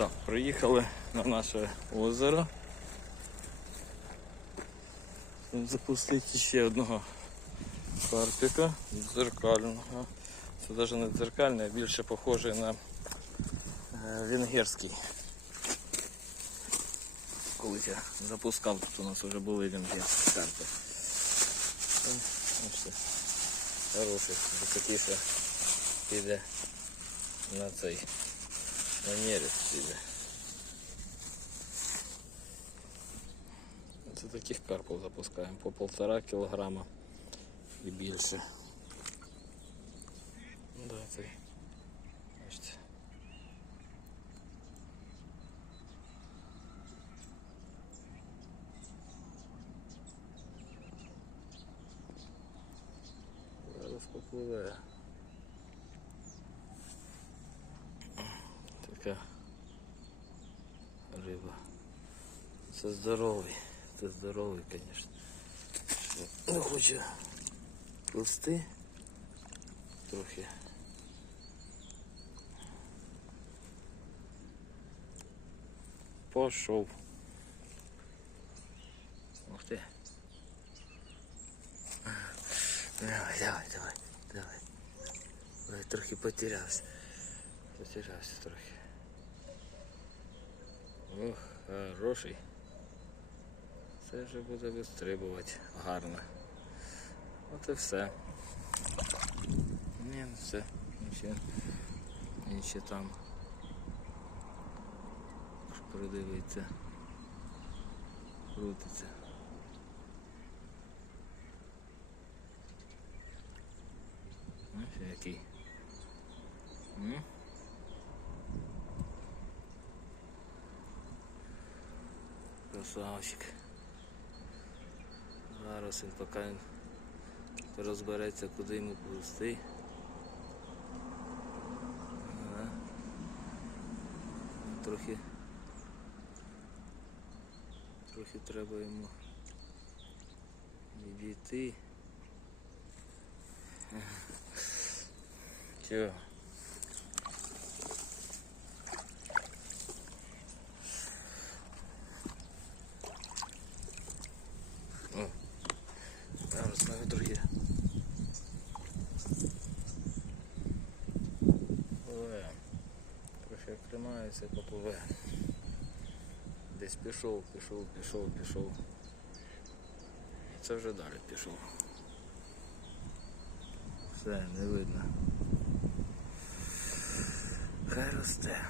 Так, приїхали на наше озеро. Запустити ще одного карпіка дзеркального. Це навіть не дзеркальний, а більше похожий на е, венгерський. Колись я запускав, тут у нас вже були венгерські карпи. Ну. Хороший, закатився, піде на цей на нерест піде. Це таких карпів запускаємо по полтора кілограма і більше. Да, це, бачите. Зараз попливе. Така риба. Це здоровий. Це здоровий, звісно. Не хоче пусти трохи. Пошов. Ух ти. Давай, давай, давай, давай. Ой, трохи потерявся. Потерявся трохи. Ох, хороший. Це вже буде вистрибувати гарно. От і все. Ні, ну все. Ще там. Придивиться. Крутиться. Ось який. М? Красавчик. Зараз він поки розбереться, куди йому пусти. Трохи трохи треба йому відійти. Чого? О, зараз ми трохи. Пливе. Трохи тримається, попливе. Десь пішов, пішов, пішов, пішов. Це вже далі пішов. Все, не видно. Хай росте.